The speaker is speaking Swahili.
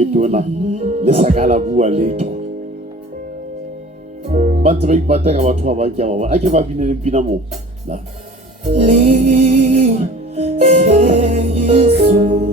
moketona le sakala bua letho ba ntse ba ipata ka batho ba bang ke ba bona a ke ba binele pina mo la Lihle iZulu